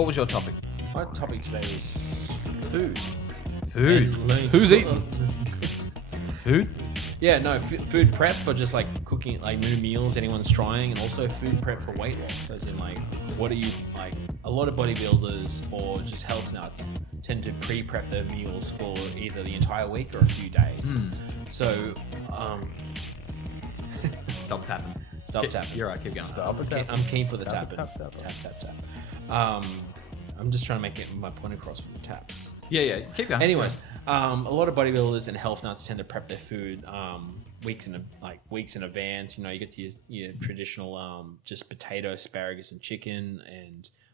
what was your topic? My topic today is food. Food. Who's eating? Food? Yeah, no, food prep for just like cooking, like new meals anyone's trying, and also food prep for weight loss. As in, like, what are you like? A lot of bodybuilders or just health nuts tend to pre-prep their meals for either the entire week or a few days. So, Stop tapping. stop tapping. You're right, keep going. I'm keen for the tapping. Tap. I'm just trying to make my point across with the taps. Yeah, keep going. Anyways, a lot of bodybuilders and health nuts tend to prep their food weeks in advance. You know, you get to your traditional just potato, asparagus, and chicken,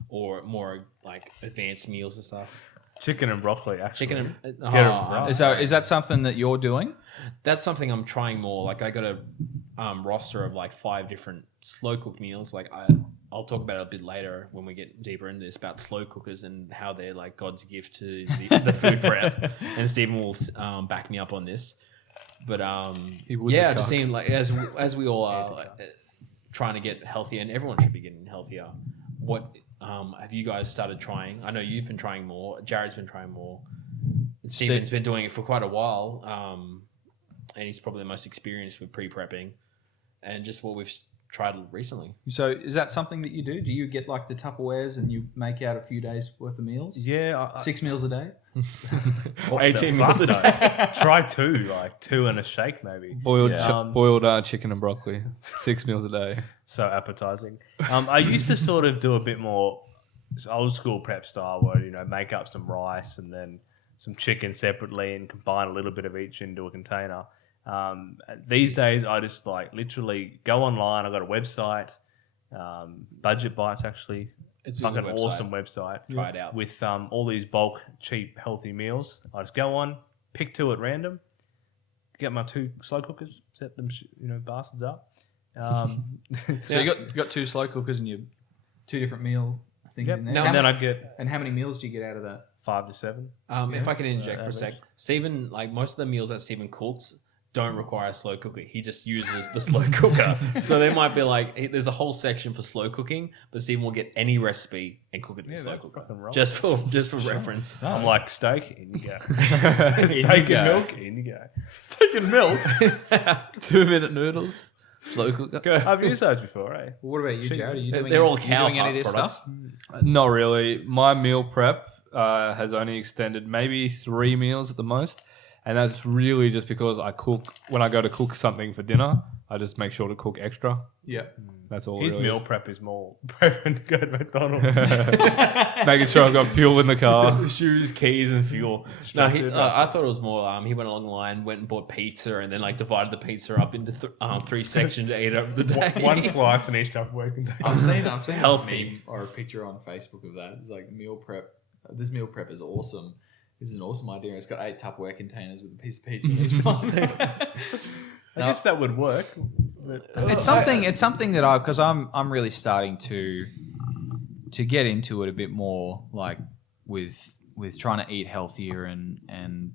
or more like advanced meals and stuff. Chicken and broccoli, actually. Is that something that you're doing? That's something I'm trying more. Like, I got a roster of like 5 different slow cooked meals. Like, I'll talk about it a bit later when we get deeper into this about slow cookers and how they're like God's gift to the food prep. And Stephen will back me up on this. But yeah, just seeing like as we all are trying to get healthier, and everyone should be getting healthier. What have you guys started trying? I know you've been trying more. Jared's been trying more. Stephen's been doing it for quite a while, and he's probably the most experienced with pre-prepping, and just what we've tried recently. So is that something that you do? Do you get like the Tupperwares and you make out a few days worth of meals? Yeah. 6 meals a day? 18 meals a day. Try 2, like 2 and a shake maybe. Boiled chicken and broccoli, 6 meals a day. So appetizing. I used to sort of do a bit more old school prep style where, you know, make up some rice and then some chicken separately and combine a little bit of each into a container. These days, I just like literally go online. I've got a website, Budget Bites actually. It's like an awesome website. Try it out. With all these bulk, cheap, healthy meals. I just go on, pick 2 at random, get my 2 slow cookers, set them, bastards up. So you got 2 slow cookers and you 2 different meal things in there. And then I get... And how many meals do you get out of that? 5 to 7. If I can interject for a sec, Stephen, like most of the meals that Stephen cooks don't require a slow cooker. He just uses the slow cooker. So there might be like, there's a whole section for slow cooking, but Stephen will get any recipe and cook it in the slow cooker. Just for reference. I'm like, steak, in you go. Steak and milk, in you go. Steak and milk? 2-minute noodles? Slow cooker? I've used those before, eh? Well, what about you, Jared? Are you doing, they're all cow doing any of this products. stuff? Not really. My meal prep has only extended maybe 3 meals at the most. And that's really just because when I go to cook something for dinner, I just make sure to cook extra. Yeah. That's all. His really meal prep is more prepping to go to McDonald's. Making sure I've got fuel in the car. Shoes, keys, and fuel. No, I thought it was more. He went along the line, went and bought pizza, and then like divided the pizza up into 3 sections to eat over the day. One slice in each Tupperware container. I've seen healthy a meme or a picture on Facebook of that. It's like meal prep. This meal prep is awesome. This is an awesome idea. It's got 8 Tupperware containers with a piece of pizza in each one. I guess that would work. It's something that because I'm really starting to get into it a bit more, like with trying to eat healthier and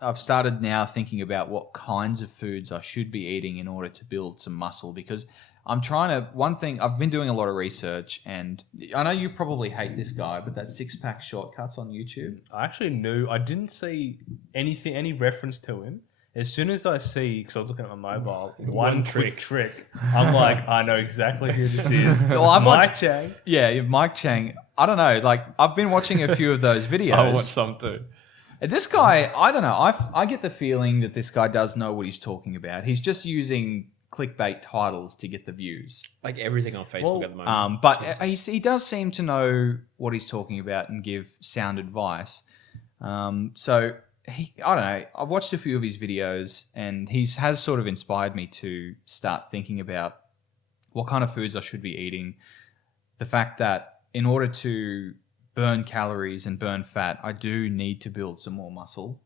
I've started now thinking about what kinds of foods I should be eating in order to build some muscle, because I've been doing a lot of research, and I know you probably hate this guy, but that 6-pack shortcuts on YouTube. I didn't see any reference to him. As soon as I see, because I was looking at my mobile, one trick, I'm like, I know exactly who this is. Mike Chang. Yeah, Mike Chang. I don't know. Like, I've been watching a few of those videos. I'll watch some too. And this guy, I don't know. I get the feeling that this guy does know what he's talking about. He's just using clickbait titles to get the views, like everything on Facebook at the moment. But he does seem to know what he's talking about and give sound advice. So I don't know. I've watched a few of his videos, and he has sort of inspired me to start thinking about what kind of foods I should be eating. The fact that in order to burn calories and burn fat, I do need to build some more muscle.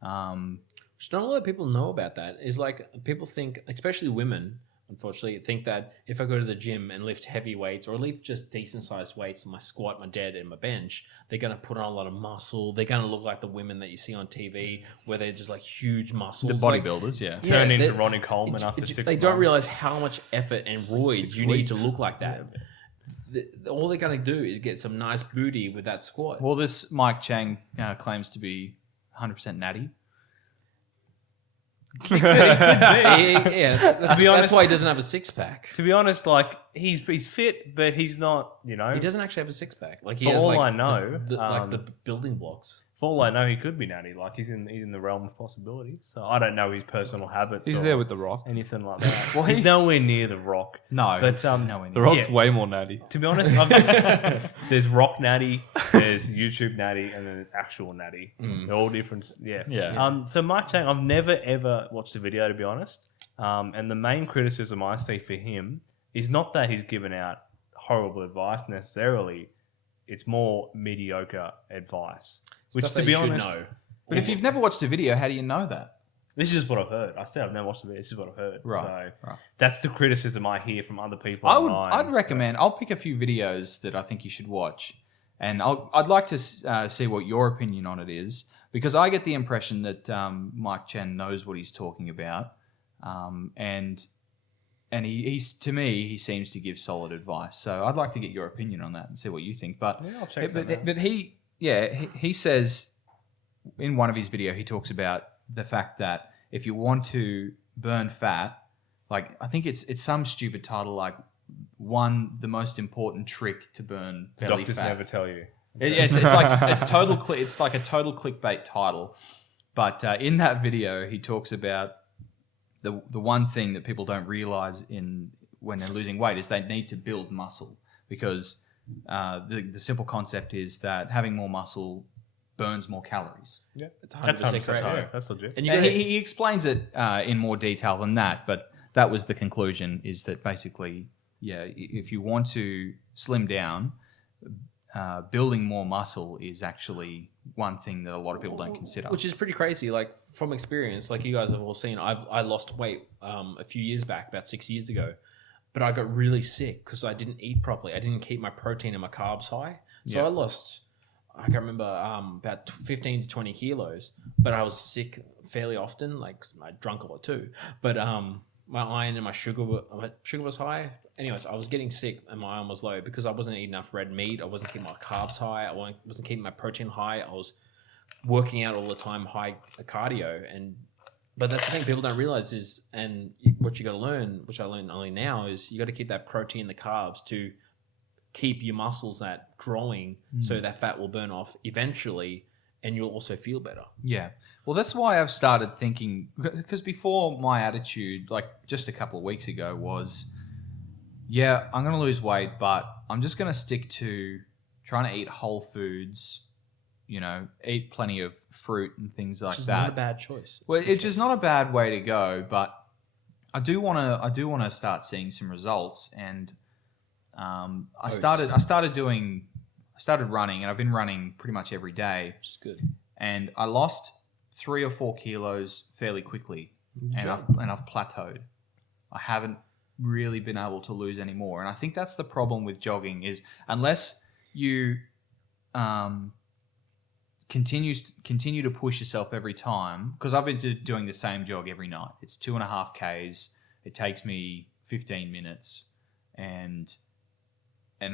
Which not a lot of people know about that. Is like, people think, especially women, unfortunately, think that if I go to the gym and lift heavy weights or lift just decent sized weights, my squat, my dead, and my bench, they're going to put on a lot of muscle. They're going to look like the women that you see on TV where they're just like huge muscles. The bodybuilders, yeah. Turn into Ronnie Coleman after 6 months. They don't realize how much effort and roids you need to look like that. all they're going to do is get some nice booty with that squat. Well, this Mike Chang claims to be 100% natty. That's why he doesn't have a six pack. To be honest, like he's fit, but he's not. You know, He doesn't actually have a six pack. Like he For has, all like, I know, like the building blocks. For all I know, he could be natty. Like he's in the realm of possibility. So I don't know his personal habits. He's or there with The Rock. anything like that. Well, he's nowhere near the Rock. No, But nowhere The near. Rock's Yeah. way more natty. To be honest, there's Rock natty, there's YouTube natty, and then there's actual natty. They're all different. Yeah. Yeah. So Mike Chang, I've never ever watched a video, to be honest. And the main criticism I see for him is not that he's given out horrible advice necessarily. It's more mediocre advice. Which, Stuff to that be you should honest, know. But if you've never watched a video, how do you know that? this is just what I've heard. I said I've never watched the video. This is what I've heard. Right, So right. that's the criticism I hear from other people. I'd online. recommend. I'll pick a few videos that I think you should watch, and I'd like to see what your opinion on it is, because I get the impression that Mike Chen knows what he's talking about, and he's, to me, he seems to give solid advice. So I'd like to get your opinion on that and see what you think. But Yeah, I'll check that out. but he says in one of his video, he talks about the fact that if you want to burn fat, like I think it's some stupid title like the most important trick to burn The belly doctors fat. never tell you. It's like a total clickbait title. But in that video, he talks about the one thing that people don't realize when they're losing weight is they need to build muscle, because the simple concept is that having more muscle burns more calories. Yeah, It's that's 100% correct. Yeah, that's legit. And you And gotta, he explains it in more detail than that, but that was the conclusion, is that basically, yeah, if you want to slim down, building more muscle is actually one thing that a lot of people don't consider. which is pretty crazy. Like from experience, like you guys have all seen, I lost weight a few years back, about 6 years ago, but I got really sick because I didn't eat properly. I didn't keep my protein and my carbs high, so Yeah. I lost. I can't remember about 15 to 20 kilos, but I was sick fairly often. Like I drank a lot too, but my iron and my sugar was high. Anyways, I was getting sick and my iron was low because I wasn't eating enough red meat. I wasn't keeping my carbs high. I wasn't keeping my protein high. I was working out all the time, high cardio. But that's the thing people don't realize is, and what you got to learn, which I learned only now, is you got to keep that protein, the carbs, to keep your muscles that growing, so that fat will burn off eventually, and you'll also feel better. Yeah. Well, that's why I've started thinking, because before my attitude, like just a couple of weeks ago, was, yeah, I'm going to lose weight, but I'm just going to stick to trying to eat whole foods, eat plenty of fruit and things like Which is that. not a bad choice. Well, it's just not a bad way to go, but I do want to start seeing some results, and I started running, and I've been running pretty much every day, which is good. and I lost 3 or 4 kilos fairly quickly, and I've plateaued. I haven't really been able to lose any more, and I think that's the problem with jogging, is unless you continue to push yourself every time, because I've been doing the same jog every night. It's 2.5 Ks. It takes me 15 minutes, and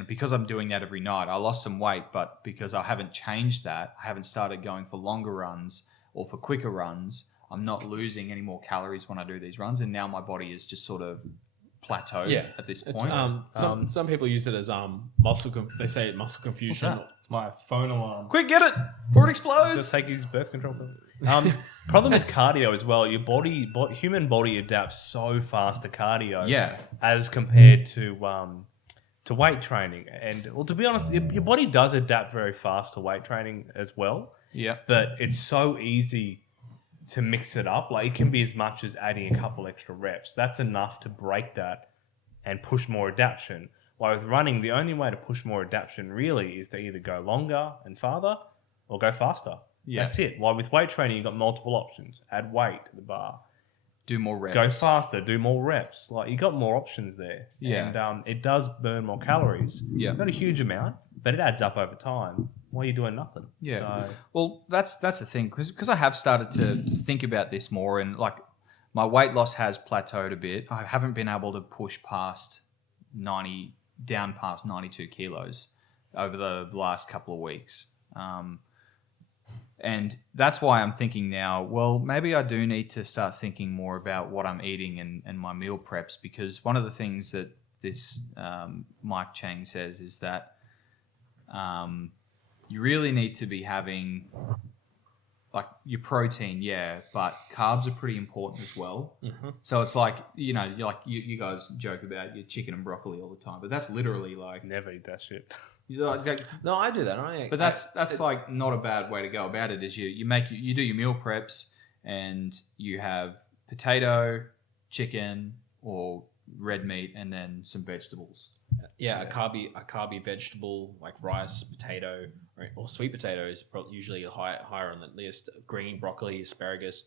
because I'm doing that every night, I lost some weight, but because I haven't changed that, I haven't started going for longer runs or for quicker runs, I'm not losing any more calories when I do these runs, and now my body is just sort of plateaued at this It's, point. some people use it as they say muscle confusion. What's that? It's my phone alarm. Quick, get it before it explodes! Just take his birth control pill. Problem with cardio as well. Your human body adapts so fast to cardio. Yeah. As compared to weight training, and well, to be honest, your body does adapt very fast to weight training as well. Yeah. But it's so easy to mix it up. Like it can be as much as adding a couple extra reps. That's enough to break that and push more adaptation. While with running, the only way to push more adaptation really is to either go longer and farther or go faster. Yeah. That's it. While with weight training, you've got multiple options. Add weight to the bar. Do more reps. Go faster, do more reps. Like you got more options there. Yeah. And it does burn more calories. Yeah. Not a huge amount, but it adds up over time while you're doing nothing. Yeah. So, Well, that's the thing, because I have started to think about this more, and like my weight loss has plateaued a bit. I haven't been able to push past 90 down past 92 kilos over the last couple of weeks. And that's why I'm thinking now, well, maybe I do need to start thinking more about what I'm eating and my meal preps, because one of the things that this Mike Chang says is that you really need to be having like your protein, but carbs are pretty important as well. Mm-hmm. So it's like, you know, you guys joke about your chicken and broccoli all the time, but that's literally like Never eat that shit. No, I do that. But that's like not a bad way to go about it. Is you do your meal preps and you have potato, chicken, or red meat, and then some vegetables. Yeah, a carby vegetable like rice, potato, or sweet potato is usually higher on the list. Green broccoli, asparagus,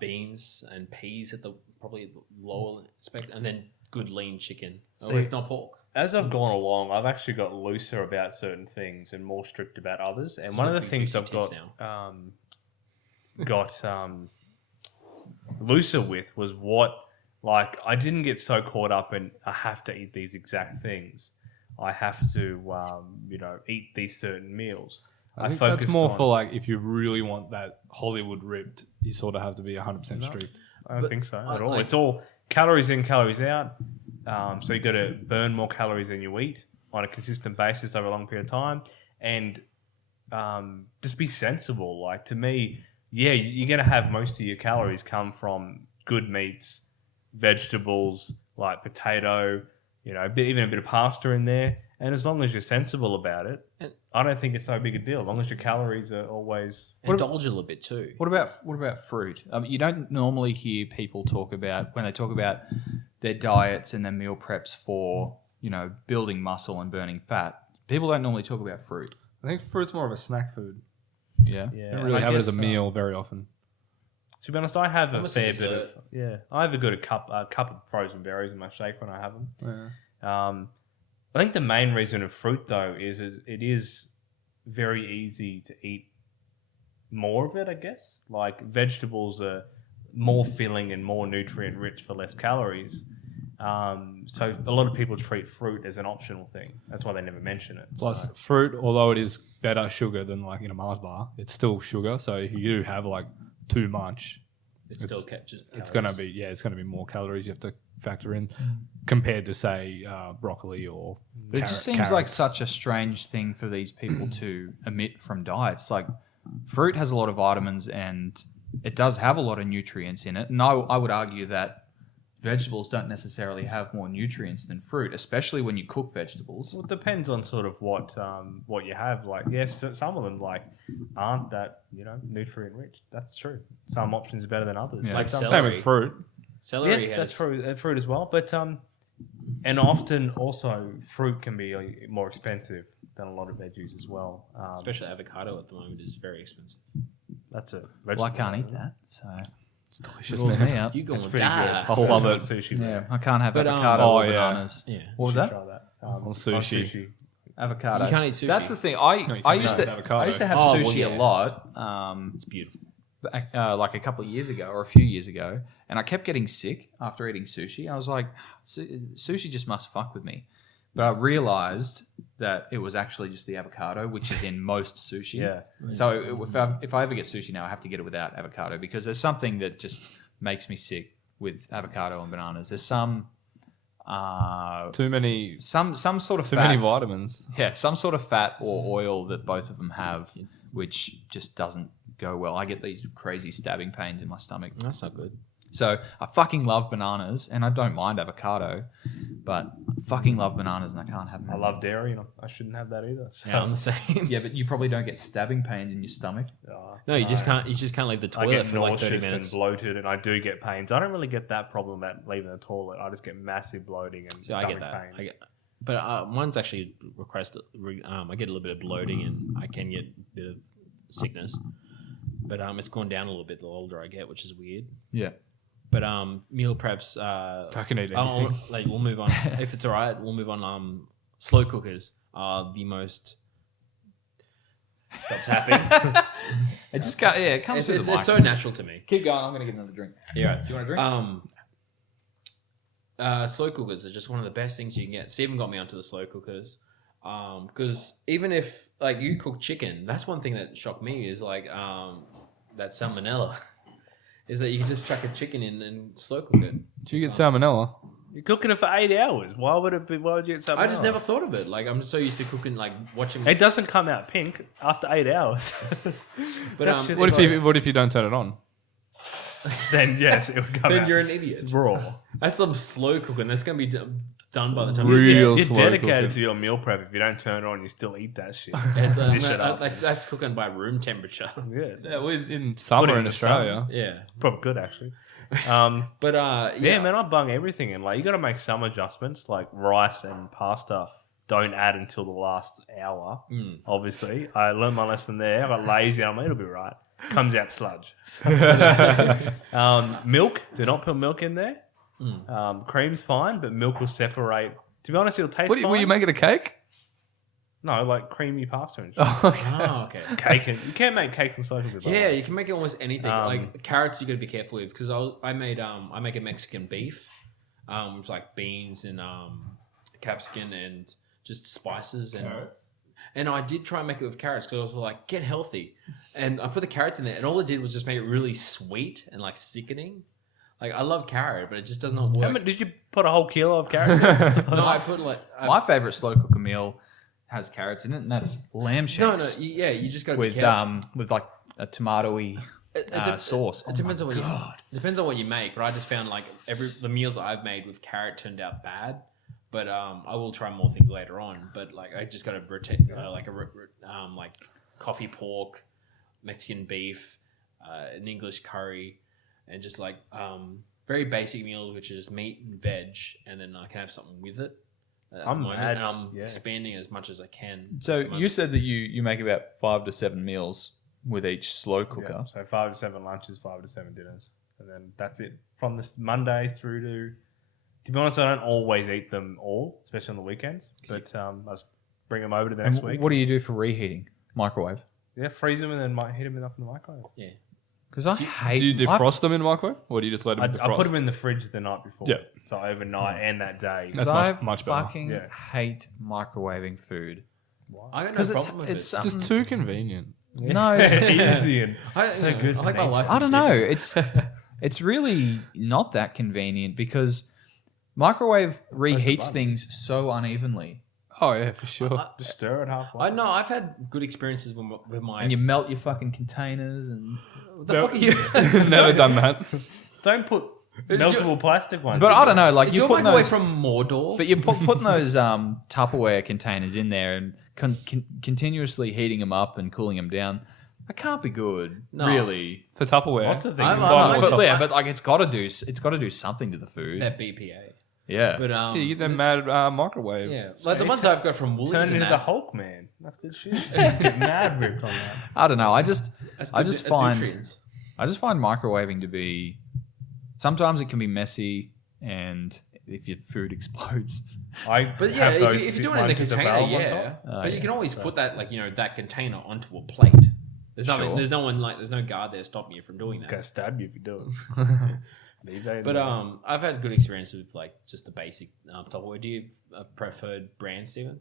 beans, and peas at the probably lower spec, and then good lean chicken, or if not pork. As I've gone along, I've actually got looser about certain things and more strict about others. And one of the things I've got looser with was what, like, I didn't get so caught up in I have to eat these exact things. I have to, eat these certain meals. I think that's more for like if you really want that Hollywood ripped, you sort of have to be 100% strict. I don't think so at all. It's all calories in, calories out. So you got to burn more calories than you eat on a consistent basis over a long period of time, and just be sensible. Like, to me, you're going to have most of your calories come from good meats, vegetables like potato, even a bit of pasta in there. And as long as you're sensible about it, I don't think it's so big a deal. As long as your calories are always indulge a little bit too. What about fruit? You don't normally hear people talk about when they talk about their diets and their meal preps for building muscle and burning fat. People don't normally talk about fruit. I think fruit's more of a snack food. Yeah, you don't really have it as a meal very often. To be honest, I have a fair bit of I have a good cup of frozen berries in my shake when I have them. Yeah. I think the main reason of fruit though is it is very easy to eat more of it. I guess like vegetables are more filling and more nutrient rich for less calories. So a lot of people treat fruit as an optional thing. That's why they never mention it. Plus, fruit, although it is better sugar than like in a Mars bar, it's still sugar. So if you do have like too much, it still catches. It's gonna be more calories you have to factor in compared to say broccoli or. But it just seems like such a strange thing for these people to omit from diets. Like fruit has a lot of vitamins and it does have a lot of nutrients in it. And I would argue that vegetables don't necessarily have more nutrients than fruit, especially when you cook vegetables. Well, it depends on sort of what you have. Like, yes, some of them aren't that nutrient rich. That's true. Some options are better than others. Yeah. Like same with fruit. Celery that's fruit as well. But and often also fruit can be more expensive than a lot of veggies as well. Especially avocado at the moment is very expensive. That's a well, I can't eat that, so it's delicious. rules me out. You going to pretty die. good. I love it. Sushi. Yeah, I can't have But, avocado or bananas. Yeah. What was that? Try that. On sushi. Avocado. You can't eat sushi. That's the thing. you I can used eat to avocado. I used to have Oh, sushi well, yeah. a lot. It's beautiful. Like a couple of years ago or a few years ago, and I kept getting sick after eating sushi. I was like, sushi just must fuck with me. But I realized that it was actually just the avocado, which is in most sushi. Yeah. So if I ever get sushi now, I have to get it without avocado because there's something that just makes me sick with avocado and bananas. There's some Too many some sort of too fat. many vitamins. Yeah, some sort of fat or oil that both of them have, which just doesn't go well. I get these crazy stabbing pains in my stomach. That's not good. So I fucking love bananas, and I don't mind avocado, but I fucking love bananas, and I can't have them. I love dairy, and I shouldn't have that either. So. Yeah, I'm the same. Yeah, but you probably don't get stabbing pains in your stomach. No, you just can't. You just can't leave the I toilet get for like 30 nauseous minutes. and bloated, and I do get pains. I don't really get that problem at leaving the toilet. I just get massive bloating and So I stomach get that. pains. But mine's actually I get a little bit of bloating and I can get a bit of sickness. But it's gone down a little bit the older I get, which is weird. Yeah. But meal preps. I can eat anything. We'll move on. If it's all right, we'll move on. Slow cookers are the most. Stop tapping. It just got it comes through the mic. It's so natural to me. Keep going. I'm gonna get another drink. Yeah. Do you want a drink? slow cookers are just one of the best things you can get. Steven got me onto the slow cookers. Because even if like you cook chicken, that's one thing that shocked me is like that salmonella. Is that you can just chuck a chicken in and slow cook it. Do you get salmonella? You're cooking it for 8 hours. Why would it be? Why would you get something? I just never thought of it. Like I'm so used to cooking, like watching. It doesn't come out pink after 8 hours. But What if you don't turn it on? Then yes, it would come then out you're an idiot. raw. That's some slow cooking. That's gonna be done by the time Real You're slow dedicated cooking. to your meal prep. If you don't turn it on, you still eat that shit. It's, Dish it up. like that's cooking by room temperature. Yeah, Yeah, in Put it summer in in the Australia. Yeah, probably good actually. but Yeah, man, I bung everything in. Like, you got to make some adjustments, like rice and pasta. Don't add until the last hour. Obviously, I learned my lesson there. I got lazy. I'm like, it'll be right. Comes out sludge. Milk. Do not put milk in there. Cream's fine, but milk will separate. To be honest, it'll taste fine. Were you making a cake? No, like creamy pasta and shit. Oh, okay. Cake. And, you can't make cakes and slow cooker. Yeah, you can make it almost anything. Like carrots, you got to be careful with because I make a Mexican beef, with like beans and capsicum and just spices and I did try and make it with carrots because I was like, get healthy, and I put the carrots in there, and all it did was just make it really sweet and like sickening. Like I love carrot, but it just does not work. Did you put a whole kilo of carrots in? No, I put like My favorite slow cooker meal has carrots in it, and that's lamb shanks. you just got to be with careful. with like a tomatoey sauce. It depends on what depends on what you make, but I just found like the meals I've made with carrot turned out bad. But I will try more things later on. But like I just got a like coffee pork, Mexican beef, an English curry, and just like very basic meals, which is meat and veg, and then I can have something with it. I'm mad. And I'm expanding as much as I can. So you said that you make about 5 to 7 meals with each slow cooker. Yeah, so 5 to 7 lunches, 5 to 7 dinners, and then that's it from this Monday through to. To be honest, I don't always eat them all, especially on the weekends. But I just bring them over to the next week. What do you do for reheating? Microwave? Yeah, freeze them and then might heat them up in the microwave. Yeah. Because I hate. Do you defrost them in the microwave, or do you just let them defrost? I put them in the fridge the night before. Yeah. So overnight and that day. Because That's I much better. fucking hate microwaving food. I got no Because problem with it's it. It's just too convenient. No, it's easy and So good I for like my nature. life. I don't know. It's really not that convenient because microwave reheats fun. things so unevenly, Oh yeah, for sure. just stir it halfway. I know I've had good experiences with my. and you melt your fucking containers and. What the fuck are you? Never done that. Don't put It's meltable plastic ones. But I don't know, like Is you your put microwave those, from Mordor? but you're putting those Tupperware containers in there and continuously heating them up and cooling them down. That can't be good, No. really. For Tupperware. Lots of things. I'm- Buy I'm more like- stuff. Yeah, but like it's got to do something to the food. They're BPA. Yeah, But Yeah, you get them mad microwave. yeah, like the ones I've got from Woolies Turn and into the that. Hulk, man. That's good shit. Get mad ripped on that. I don't know. I just That's I good- just that's find nutrients. microwaving to be. Sometimes it can be messy, and if your food explodes, But yeah, if you're doing it in the container, yeah. But you can always put that that container onto a plate. There's nothing. Sure. There's no one there's no guard there stopping you from doing that. Gonna stab you if you do it. But I've had good experiences with like just the basic Tupperware. Do you have a preferred brand, Steven?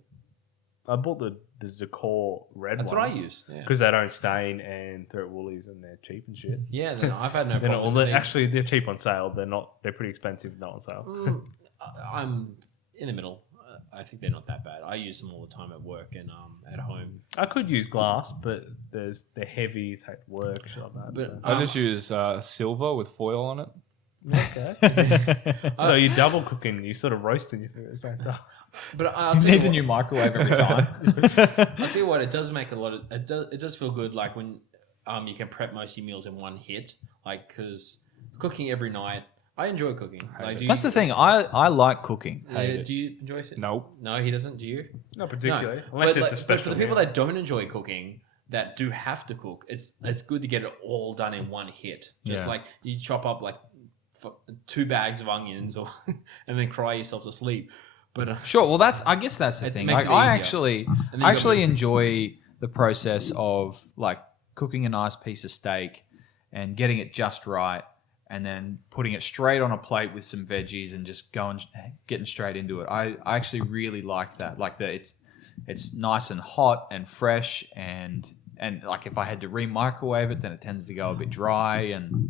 I bought the decor red That's ones. what I use. Yeah, Because they don't stain and they're at Woolies and they're cheap and shit. yeah. Then I've had no They're not, problems. well, with actually, they're cheap on sale. They're not. They're pretty expensive. Not on sale. I'm in the middle. I think they're not that bad. I use them all the time at work and at home. I could use glass, but they're heavy. Take work, shit like that. But so. I just use silver with foil on it. Okay. So you double cooking. You sort of roasting your food at the same time. But I'll tell you needs a what- new microwave every time. I'll tell you what, it does make a lot of it does feel good like when you can prep most of your meals in one hit, like because cooking every night, I enjoy cooking. Like, do you, That's the thing. I like cooking. do you enjoy it? Nope. No, he doesn't. Do you? Not particularly, No. unless But, it's a but special. for the people meal. that don't enjoy cooking, that do have to cook, it's good to get it all done in one hit. Just Yeah. like you chop up like 2 bags of onions, or and then cry yourself to sleep. But Sure. Well, I guess that's the It thing. makes Like, it I easier. then you actually got- enjoy the process of like cooking a nice piece of steak and getting it just right, and then putting it straight on a plate with some veggies and just getting straight into it. I actually really like that. Like it's nice and hot and fresh and like if I had to re-microwave it, then it tends to go a bit dry and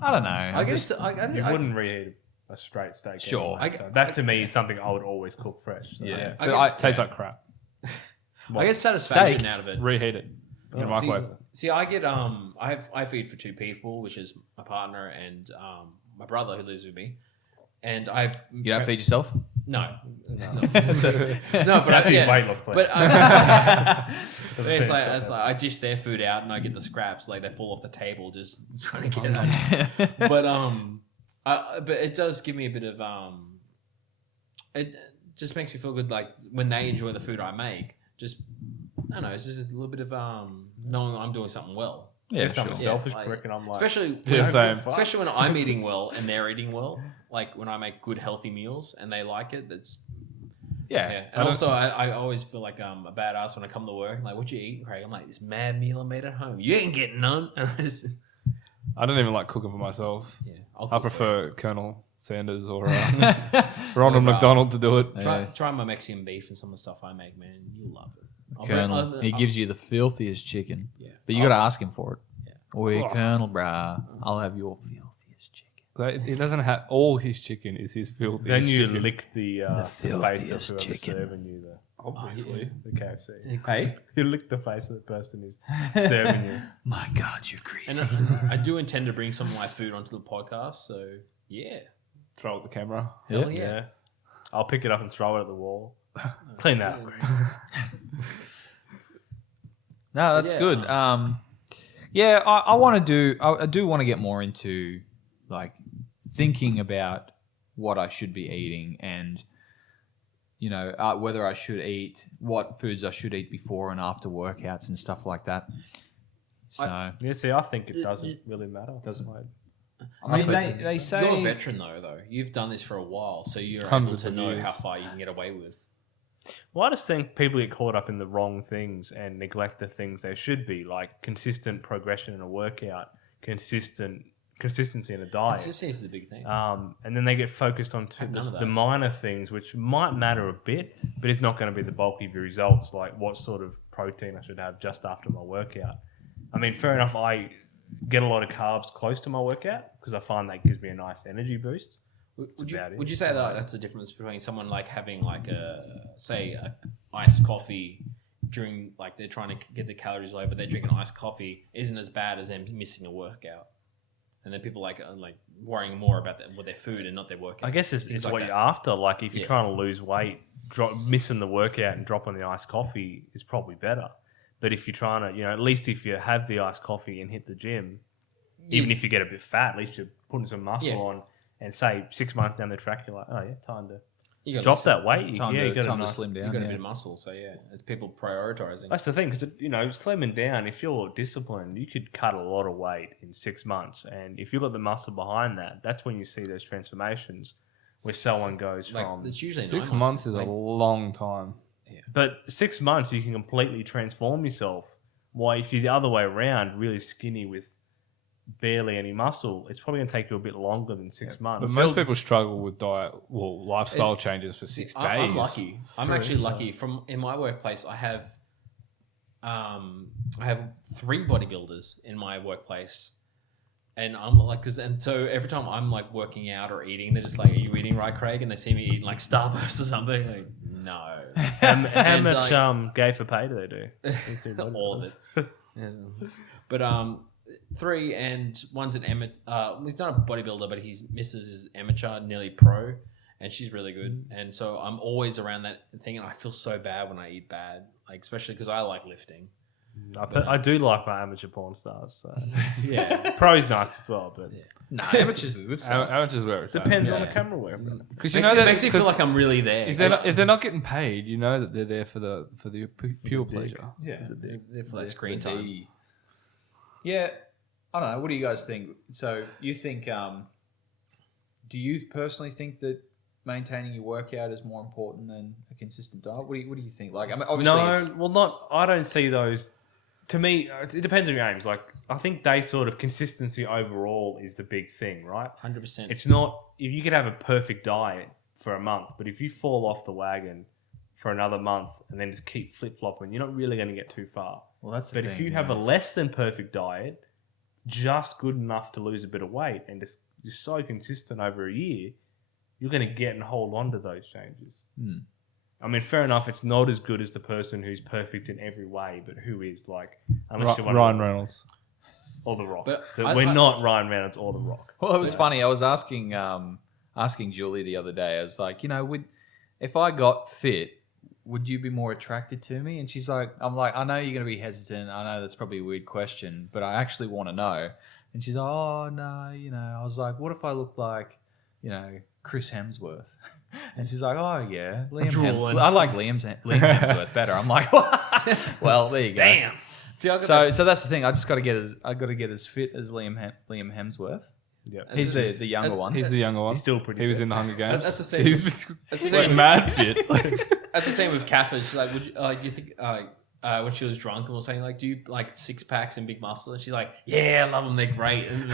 I don't know. I guess You wouldn't reheat a straight steak. Sure. Anyway, so that to me is something I would always cook fresh. So. Yeah. It tastes like crap. I get satisfaction Steak. out of it. Reheat it in a microwave. See, I get I feed for 2 people, which is my partner and my brother who lives with me, and You don't feed yourself? No, no, but That's his weight loss plan. But it's like I dish their food out and I get the scraps, like they fall off the table, just trying to get it out. But it does give me a bit of it just makes me feel good, like when they enjoy the food I make. Just I don't know, it's just a little bit of knowing I'm doing something well. Yeah, something sure. selfish, like, quick, and I'm like, especially when I'm eating well and they're eating well. Like when I make good healthy meals and they like it, that's Yeah. And also, I always feel like I'm a badass when I come to work. Like, what you eating, Craig? I'm like, this mad meal I made at home. You ain't getting none. I don't even like cooking for myself. Yeah, I prefer Colonel Sanders or Ronald McDonald to do it. Try my Mexican beef and some of the stuff I make, man. You love it. Colonel, he gives you the filthiest chicken. Yeah. But you got to ask him for it. Yeah. Oi, Colonel, brah, I'll have your filthiest chicken. Like, he doesn't have all his chicken is his filthy. then you chicken. lick the face of filthiest whoever's chicken. serving you Obviously. the KFC. Hey? You lick the face of the person who's serving you. My God, you're greasy. And I do intend to bring some of my food onto the podcast. So yeah, Throw at the camera. hell yeah. I'll pick it up and throw it at the wall. Clean that up, Greg. No, that's Yeah. good. Yeah, I do want to get more into like thinking about what I should be eating and whether I should eat, what foods I should eat before and after workouts and stuff like that. So Yeah, see, I think it doesn't really matter. Doesn't it? I mean, they say You're a veteran though. You've done this for a while, so you're Hundreds able to of know years. how far you can get away with. Well, I just think people get caught up in the wrong things and neglect the things they should be, like consistent progression in a workout, consistency in a diet. Consistency is the big thing. And then they get focused on Have none of the that. minor things, which might matter a bit, but it's not going to be the bulk of your results, like what sort of protein I should have just after my workout. I mean, fair enough, I get a lot of carbs close to my workout because I find that gives me a nice energy boost. Would you say that that's the difference between someone like having like a iced coffee during like they're trying to get the calories low, but they're drinking iced coffee isn't as bad as them missing a workout, and then people like worrying more about with their food and not their workout. I guess it's Things like what that. you're after. Like if you're trying to lose weight, missing the workout and dropping the iced coffee is probably better. But if you're trying to, at least if you have the iced coffee and hit the gym, even if you get a bit fat, at least you're putting some muscle on. And say 6 months down the track, you're like, oh yeah, time to drop that weight. time you got to slim down. You've got a bit of muscle, so yeah, it's people prioritizing. That's the thing, because slimming down. If you're disciplined, you could cut a lot of weight in 6 months, and if you've got the muscle behind that, that's when you see those transformations, where someone goes from. It's usually 6 9 months is a long time. But 6 months, you can completely transform yourself. Why, if you're the other way around, really skinny with barely any muscle, it's probably going to take you a bit longer than 6 months. But most people struggle with lifestyle changes for 6 days. I'm lucky. I'm actually lucky. In my workplace, I have 3 bodybuilders in my workplace, and I'm like, so every time I'm like working out or eating, they're just like, "Are you eating right, Craig?" And they see me eating like Starburst or something. Like, no. How much gay for pay do they do? All of it. But 3 and one's an amateur. He's not a bodybuilder, but his missus is amateur, nearly pro, and she's really good. And so I'm always around that thing, and I feel so bad when I eat bad, like especially because I like lifting. I do like my amateur porn stars. So. Yeah, Pro's nice as well, but Nah, amateurs is good stuff. Amateurs where it's depends at. on the camera work. Because it makes me feel like I'm really there. if they're not getting paid, you know that they're there for the pure pleasure. Yeah, They're for that screen time. Yeah, I don't know. What do you guys think? So you think? Do you personally think that maintaining your workout is more important than a consistent diet? What do you think? Like, I mean, obviously, I don't see those To me, it depends on your aims. Like, I think they sort of consistency overall is the big thing, right? 100%. It's not, if you could have a perfect diet for a month, but if you fall off the wagon for another month and then just keep flip-flopping, you're not really going to get too far. Well, that's the But thing, if you have a less than perfect diet, just good enough to lose a bit of weight and just so consistent over a year, you're going to get and hold on to those changes. I mean, fair enough, it's not as good as the person who's perfect in every way, but who is, like, unless you're one Ryan of those, Reynolds. or The Rock. But We're not Ryan Reynolds or The Rock. Well, it was funny. I was asking Julie the other day. I was like, if I got fit, would you be more attracted to me? And she's like, I'm like, I know you're going to be hesitant. I know that's probably a weird question, but I actually want to know. And she's like, oh, no, I was like, what if I look like, Chris Hemsworth? And she's like, oh, yeah, I like Liam Hemsworth better. I'm like, well, there you go. Damn. See, So that's the thing. I just got to get as fit as Liam Hemsworth. Yeah. He's the younger one. He's the younger one. He's still pretty He was fit. in the Hunger Games. That's the same. He's That's the like same. mad fit. That's the same with Katha. She's like, do you think when she was drunk and was saying like, do you like six packs and big muscle? And she's like, yeah, I love them. They're great. And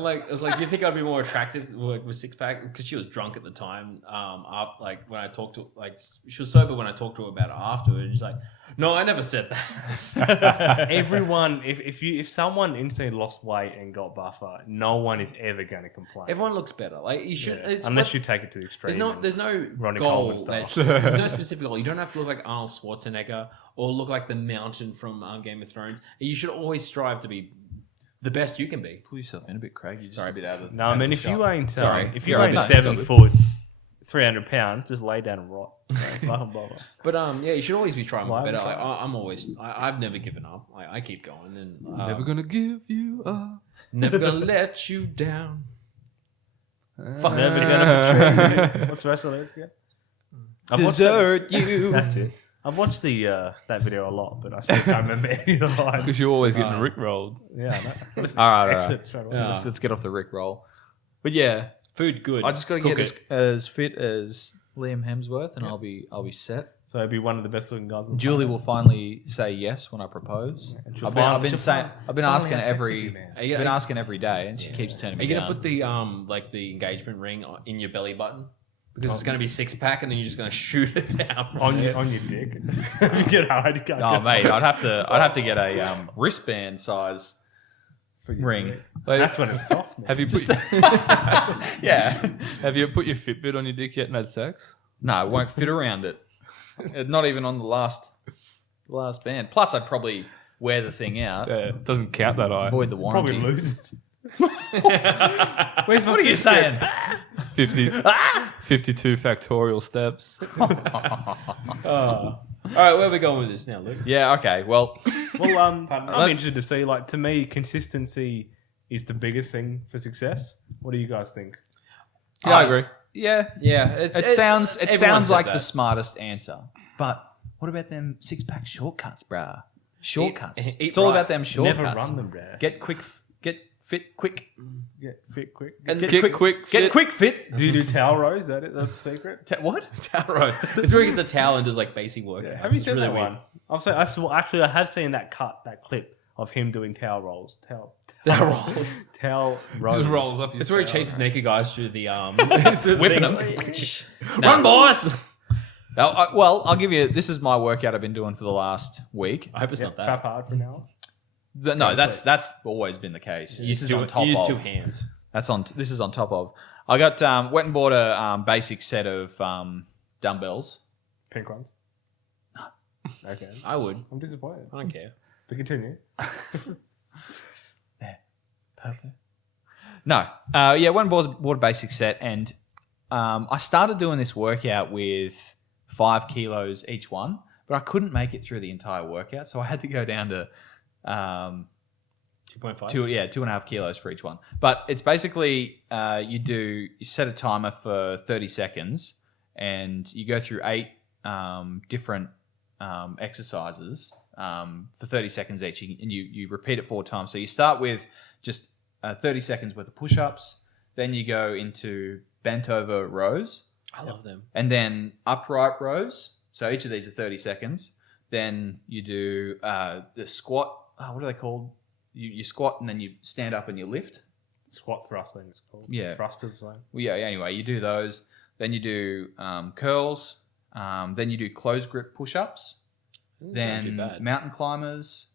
like, I was like, do you think I'd be more attractive with six pack? Because she was drunk at the time. After, like when I talked to, like, she was sober when I talked to her about it afterwards. And she's like, no, I never said that. Everyone, if someone instantly lost weight and got buffer, no one is ever going to complain. Everyone looks better. Like you should, it's Unless you take it to the extreme. There's no Ronnie goal. Coleman style. There's no specific goal. You don't have to look like Arnold Schwarzenegger or look like the Mountain from Game of Thrones. You should always strive to be the best you can be. Pull yourself in a bit, Craig. You're just a bit out of the No, I mean, if you ain't, if you You're ain't right. 7 foot, 300 pounds, just lay down and rot. Fucking bother. But yeah, you should always be trying Why for better. would Like, try? I'm always, I've never given up. I keep going and Never gonna give you up. never gonna let you down. Fuck Never that. gonna betray you. What's the rest of the lyrics again? Desert you. That's it. I've watched the that video a lot, but I still can't remember any of the lines. Because you're always getting rickrolled. Yeah, I know. All right. Exit straight away. Yeah. Let's get off the Rick roll. But yeah, Food good. I just got to Cook get it. as fit as Liam Hemsworth, and I'll be set. So it'd be one of the best looking guys. On the Julie will finally say yes when I propose. And she'll I've been finally asking have sex with every you, man. Are you- I've been asking every day, and she keeps turning Are me you down. gonna put the like the engagement ring in your belly button? Because it's gonna be 6-pack, and then you're just gonna shoot it down on your dick. You get hard. You can't Oh get mate, I'd have to get a wristband size for your ring. dick. That's when it's soft. Man. Have you put Yeah. Have you put your Fitbit on your dick yet and had sex? No, it won't fit around it. Not even on the last band. Plus, I'd probably wear the thing out. Yeah, it doesn't count that high. Avoid the warranty. Probably lose it. What are you saying? 52 factorial steps. All right, where are we going with this now, Luke? Yeah. Okay. Well, Well, I'm interested to see. Like, to me, consistency is the biggest thing for success. What do you guys think? Yeah, I agree. yeah. Yeah, It sounds everyone says like that. the smartest answer. But what about them 6-pack shortcuts, bruh? Shortcuts. Eat It's all right. about them shortcuts. Never run them, bro. Get fit quick. Get fit quick. And Get quick, Get fit. quick fit. Do you do towel rows? That's the secret. What? towel rows. It's where he gets a towel and does like basic work. Have you seen that one? Actually, I have seen that clip of him doing towel rolls. Towel rolls. Towel rolls. Just rolls up your It's where he tail. chases naked guys through the Whipping them. Run, boys! Well, I'll give you. This is my workout I've been doing for the last week. I hope it's not that. Fap hard for an hour. No, that's always been the case. This is on top You use of. 2 hands. This is on top of. I got went and bought a basic set of dumbbells. Pink ones. Okay. I would. I'm disappointed. I don't care. But continue. Purple. No. Went and bought a basic set, and I started doing this workout with 5 kilos each one, but I couldn't make it through the entire workout, so I had to go down to 2.5. 2.5 kilos for each one. But it's basically you set a timer for 30 seconds, and you go through 8 different exercises for 30 seconds each, and you repeat it 4 times. So you start with just 30 seconds worth of push-ups, then you go into bent over rows, I love them. and then upright rows. So each of these are 30 seconds. Then you do the squat. What are they called? You squat and then you stand up and you lift. Squat thrusting it's called. Yeah. Thrusters. So. Well, yeah. Anyway, you do those. Then you do curls. Then you do close grip push-ups. Then mountain climbers.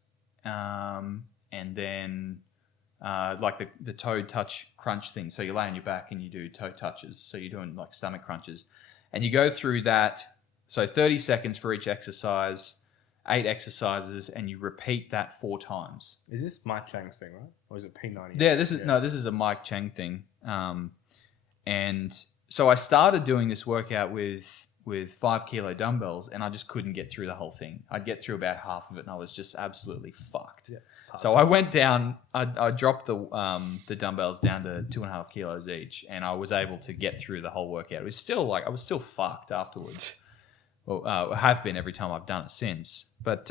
And then like the toe touch crunch thing. So you lay on your back and you do toe touches. So you're doing like stomach crunches. And you go through that. So 30 seconds for each exercise, 8 exercises, and you repeat that 4 times. Is this Mike Chang's thing, right? Or is it P90? Yeah, this is a Mike Chang thing. And so I started doing this workout with 5 kilo dumbbells, and I just couldn't get through the whole thing. I'd get through about half of it, and I was just absolutely fucked. Yeah, so I went down. I dropped the dumbbells down to 2.5 kilos each, and I was able to get through the whole workout. It was still I was still fucked afterwards. Well, I have been every time I've done it since. But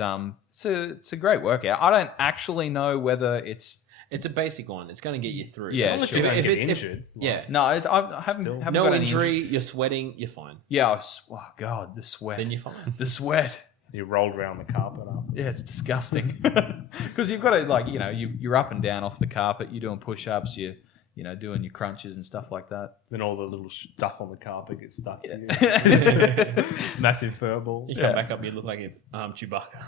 it's a great workout. I don't actually know whether it's a basic one. It's going to get you through. Yeah, sure. If you don't get injured. No, I haven't no got injury. Any you're sweating. You're fine. Yeah. Oh God, the sweat. Then you're fine. The sweat. You rolled around the carpet after. Yeah, it's disgusting. Because you've got to you're up and down off the carpet. You're doing push-ups. You're doing your crunches and stuff like that. Then all the little stuff on the carpet gets stuck to you. Massive fur ball. You come back up, you look like Chewbacca.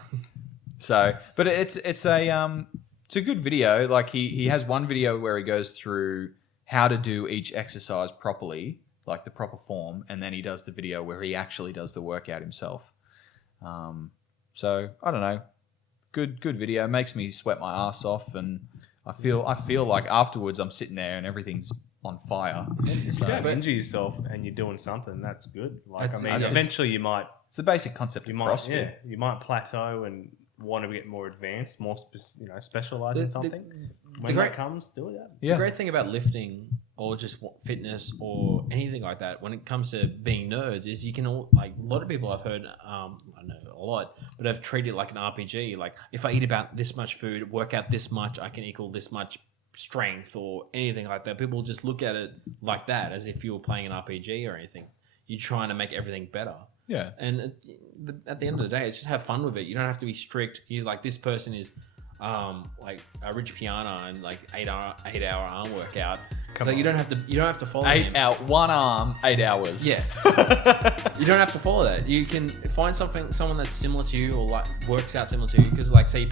So, but it's a good video. Like he has one video where he goes through how to do each exercise properly, like the proper form, and then he does the video where he actually does the workout himself. So I don't know, good video. Makes me sweat my ass off, and I feel like afterwards I'm sitting there and everything's on fire. If you don't injure yourself and you're doing something, that's good. Eventually you might. It's the basic concept of CrossFit. Yeah, you might plateau and want to get more advanced, more specialize in something. When that comes, do that. Yeah. The great thing about lifting or just fitness or anything like that, when it comes to being nerds, is you can a lot of people I've heard, I know a lot, but have treated it like an RPG. Like if I eat about this much food, work out this much, I can equal this much strength or anything like that. People just look at it like that, as if you were playing an RPG or anything. You're trying to make everything better. Yeah. And at the end of the day, it's just have fun with it. You don't have to be strict. You're like, this person is like a Rich Piana and like 8 hour arm workout. So you don't have to follow 8 hour, one arm, 8 hours. Yeah. You don't have to follow that. You can find someone that's similar to you or like works out similar to you. Because like say you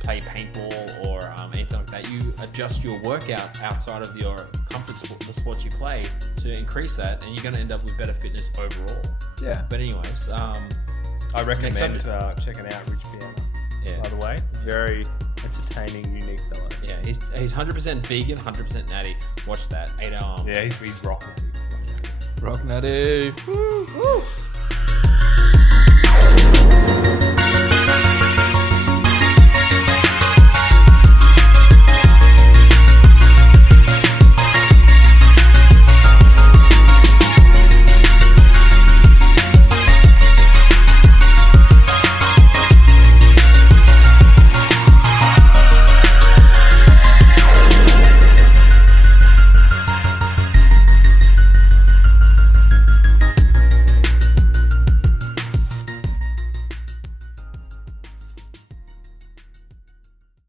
play paintball or anything like that, you adjust your workout outside of your comfort sport, the sports you play, to increase that, and you're going to end up with better fitness overall. Yeah. But anyways, I recommend checking out Rich Piana. Yeah. By the way, very entertaining, unique fellow. Yeah, he's 100% vegan, 100% natty. Watch that 8 hour. Yeah, he's rock natty. Rock natty. Woo, woo.